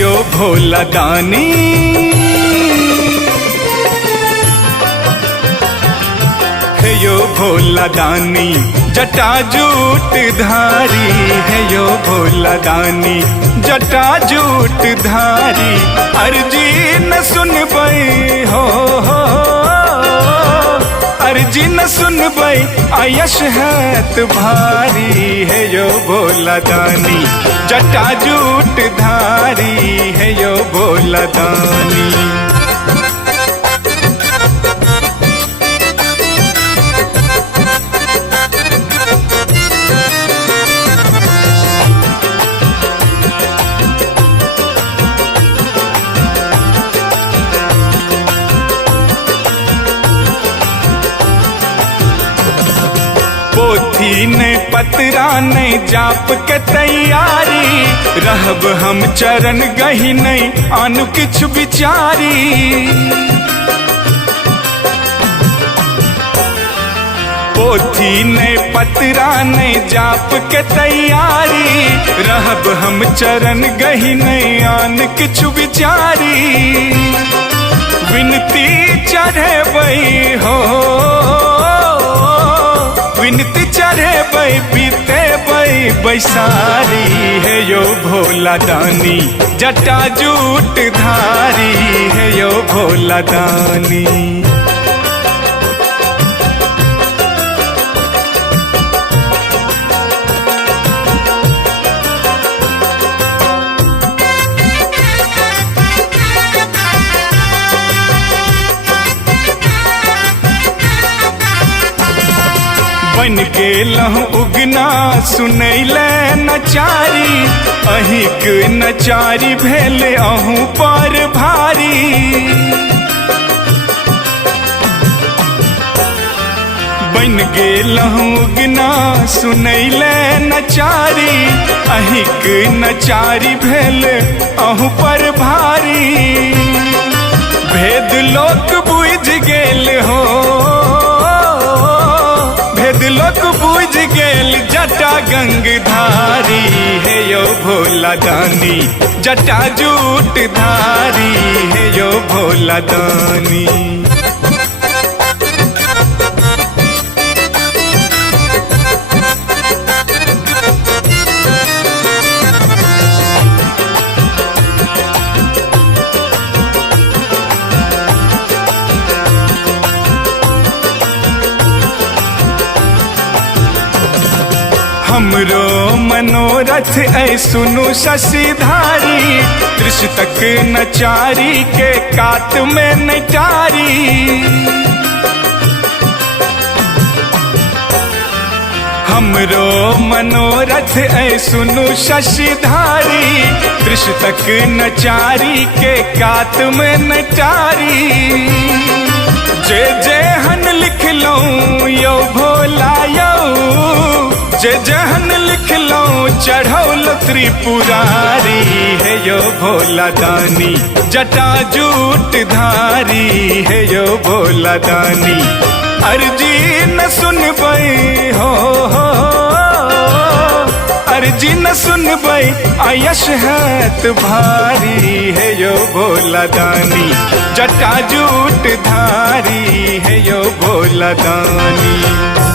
यो भोला दानी। है यो भोला दानी जटा जूट धारी, है यो भोला दानी जटा जूट धारी। अर्जी न सुनबै हो, अर्जी न सुनबै आयश है भारी। है यो भोला दानी जटा जूट धारी, है यो भोला दानी। पोथी ने पतरा ने जाप के तैयारी, रहब हम चरण गही नहीं आनु किछु विचारी। पोथी ने पतरा ने जाप के तैयारी, रहब हम चरण गही नहीं आन किछु विचारी। विनती चढ़े बई हो, विनती चढ़े बई बीते बई बैसारी। है यो भोला दानी जटा जूट धारी, है यो भोला दानी। बन गेलहूँ उगना सुनैले नचारी, अहिक नचारी भेले अहूँ पर भारी। बन गेलहूँ उगना सुनैले नचारी, अहिक नचारी भेले अहूँ पर भारी। भेद लोक बुझ गेल हो, भेद लोक बुझ गेल जटा गंगधारी। है यो भोला दानी जटा जूट धारी, है यो भोला दानी। हमरो मनोरथ ऐ सुनु शशिधारी, दृश्य तक नचारी के कात में नटारी। हमरो मनोरथ ऐ सुनु शशिधारी, दृश्य तक नचारी के कात में नटारी। जे जे हन लिख लूं यो भोला यो, जे जहन लिख लो चढ़ौल त्रिपुरारी। है यो भोला दानी जटा जूट धारी, है यो भोला दानी। अर्जी न सुनबै हो, अर्जी न सुनबै आयश है भारी। है यो भोला दानी जटा जूट धारी, है यो भोला दानी।